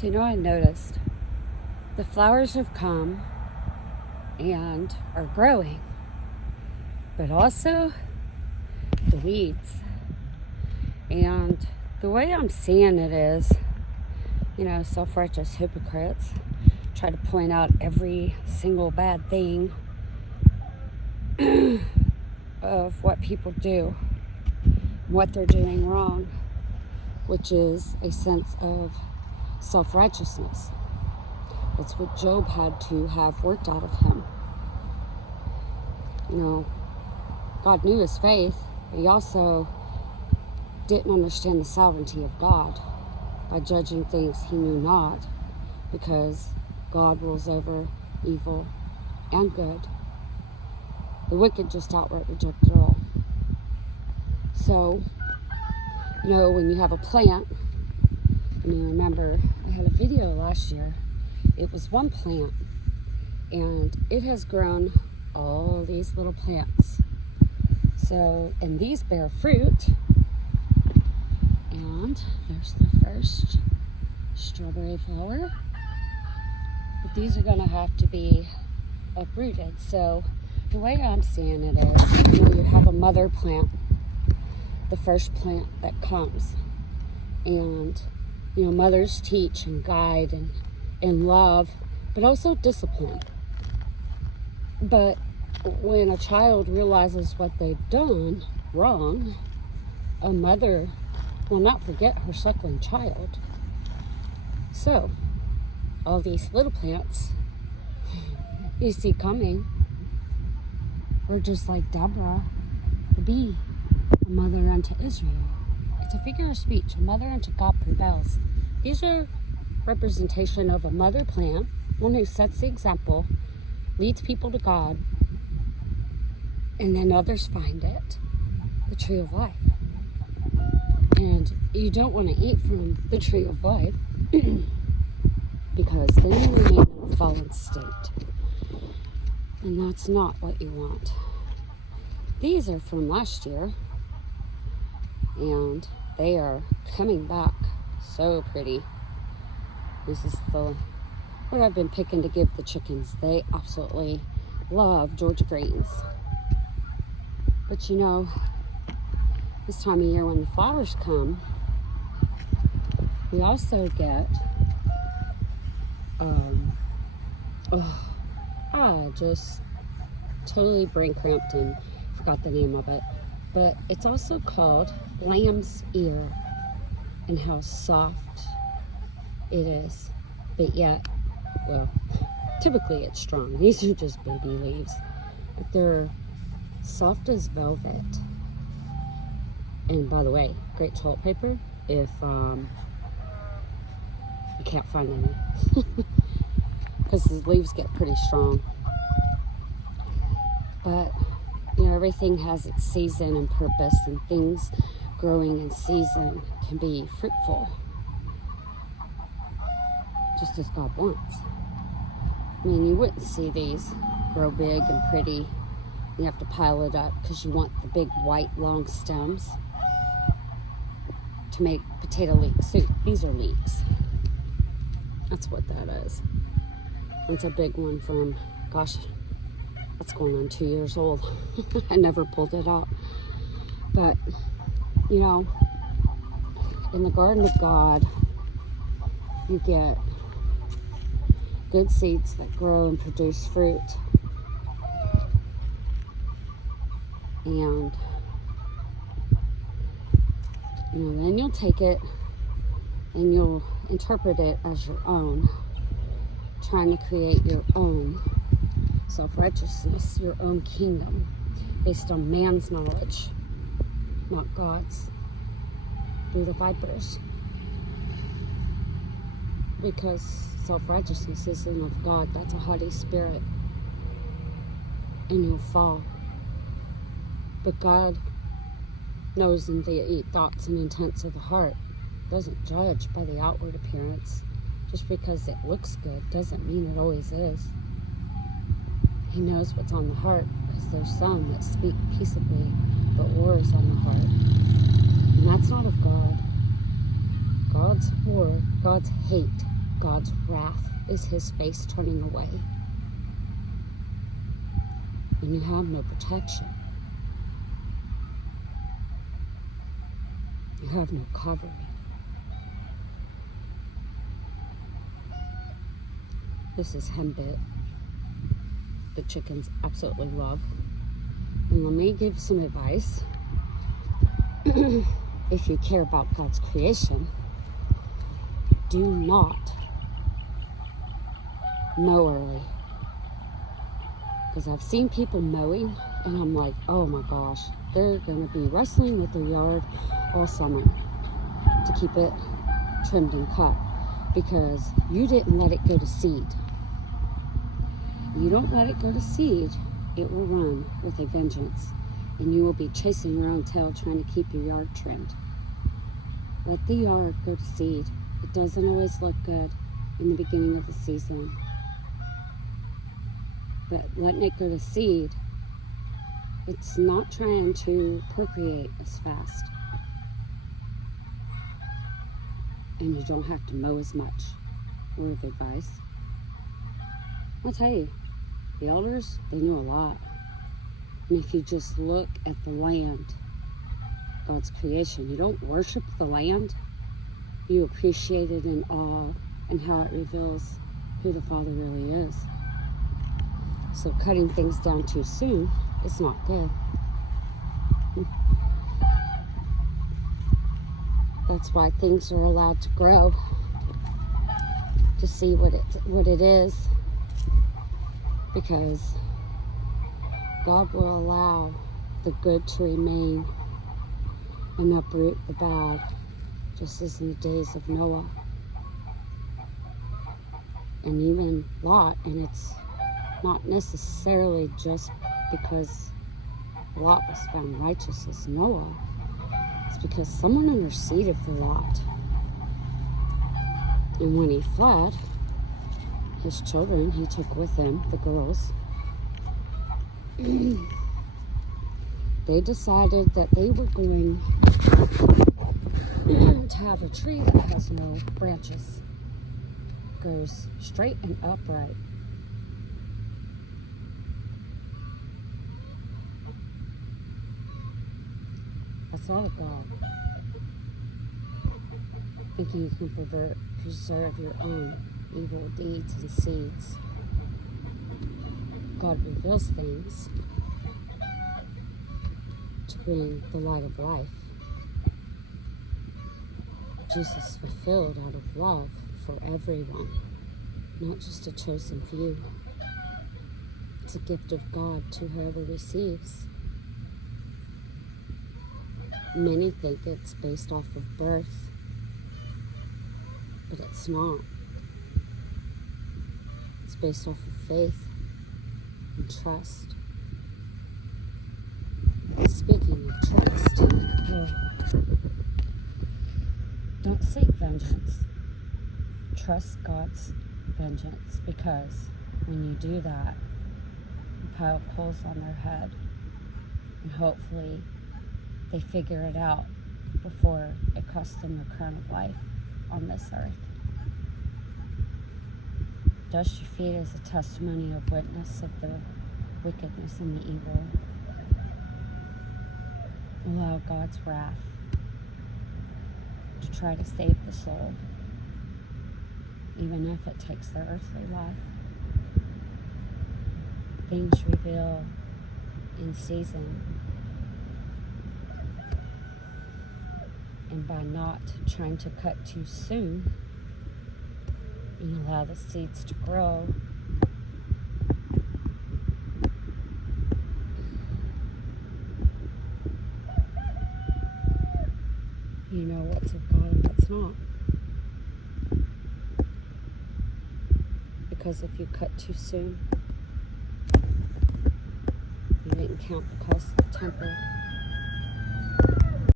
So I noticed the flowers have come and are growing, but also the weeds. And the way I'm seeing it is, self-righteous hypocrites try to point out every single bad thing of what people do, what they're doing wrong, which is a sense of self-righteousness. It's what Job had to have worked out of him. God knew his faith, but he also didn't understand the sovereignty of God by judging things he knew not, because God rules over evil and good. The wicked just outright reject it all. So, when you have a plant, remember I had a video last year. It was one plant, and it has grown all these little plants. So, and these bear fruit, and there's the first strawberry flower. But these are going to have to be uprooted. So the way I'm seeing it is, you have a mother plant, the first plant that comes, and mothers teach and guide and love, but also discipline. But when a child realizes what they've done wrong, a mother will not forget her suckling child. So all these little plants you see coming are just like Deborah, the bee, a mother unto Israel. It's a figure of speech. A mother unto God prevails. These are representation of a mother plant, one who sets the example, leads people to God, and then others find it, the tree of life. And you don't want to eat from the tree of life because then you remain in a fallen state. And that's not what you want. These are from last year, and they are coming back so pretty. This is what I've been picking to give the chickens. They absolutely love Georgia greens. But this time of year when the flowers come, we also get just totally brain cramped and forgot the name of it, but it's also called lamb's ear, and how soft it is, but yet, typically it's strong. These are just baby leaves, but they're soft as velvet. And by the way, great toilet paper if you can't find any, because the leaves get pretty strong. But everything has its season and purpose, and things growing in season can be fruitful, just as God wants. You wouldn't see these grow big and pretty. You have to pile it up because you want the big white long stems to make potato leek soup. These are leeks. That's what that is. It's a big one from, that's going on 2 years old. I never pulled it out. But, in the garden of God, you get good seeds that grow and produce fruit. And, then you'll take it and you'll interpret it as your own, trying to create your own self-righteousness, your own kingdom, based on man's knowledge, not God's, through the vipers. Because self-righteousness isn't of God. That's a haughty spirit, and you'll fall. But God knows the thoughts and intents of the heart. Doesn't judge by the outward appearance. Just because it looks good doesn't mean it always is. He knows what's on the heart, because there's some that speak peaceably, but war is on the heart. And that's not of God. God's war, God's hate God's wrath is his face turning away. And you have no protection. You have no covering. This is henbit. The chickens absolutely love. And let me give some advice. If you care about God's creation, do not mow early. Because I've seen people mowing and I'm like, oh my gosh, they're going to be wrestling with their yard all summer to keep it trimmed and cut because you didn't let it go to seed. You don't let it go to seed, it will run with a vengeance, and you will be chasing your own tail trying to keep your yard trimmed. Let the yard go to seed. It doesn't always look good in the beginning of the season, but letting it go to seed, it's not trying to procreate as fast, and you don't have to mow as much. Word of advice. I'll tell you, the elders, they know a lot. And if you just look at the land, God's creation, you don't worship the land, you appreciate it in awe and how it reveals who the Father really is. So cutting things down too soon is not good. That's why things are allowed to grow, to see what it is, because God will allow the good to remain and uproot the bad, just as in the days of Noah and even Lot. And it's not necessarily just because Lot was found righteous as Noah. It's because someone interceded for Lot. And when he fled, his children he took with him, the girls. They decided that they were going to have a tree that has no branches, goes straight and upright. That's not of God. Thinking you can preserve your own evil deeds and seeds. God reveals things to bring the light of life. Jesus fulfilled out of love for everyone, not just a chosen few. It's a gift of God to whoever receives. Many think it's based off of birth, but it's not. It's based off of faith and trust. Speaking of trust, don't seek vengeance. Trust God's vengeance, because when you do that, you pile coals on their head, and hopefully they figure it out before it costs them the crown of life on this earth. Dust your feet as a testimony of witness of the wickedness and the evil. Allow God's wrath to try to save the soul, even if it takes their earthly life. Things reveal in season, and by not trying to cut too soon and allow the seeds to grow, you know what's of God and what's not. Because if you cut too soon, you didn't count the cost of the temple.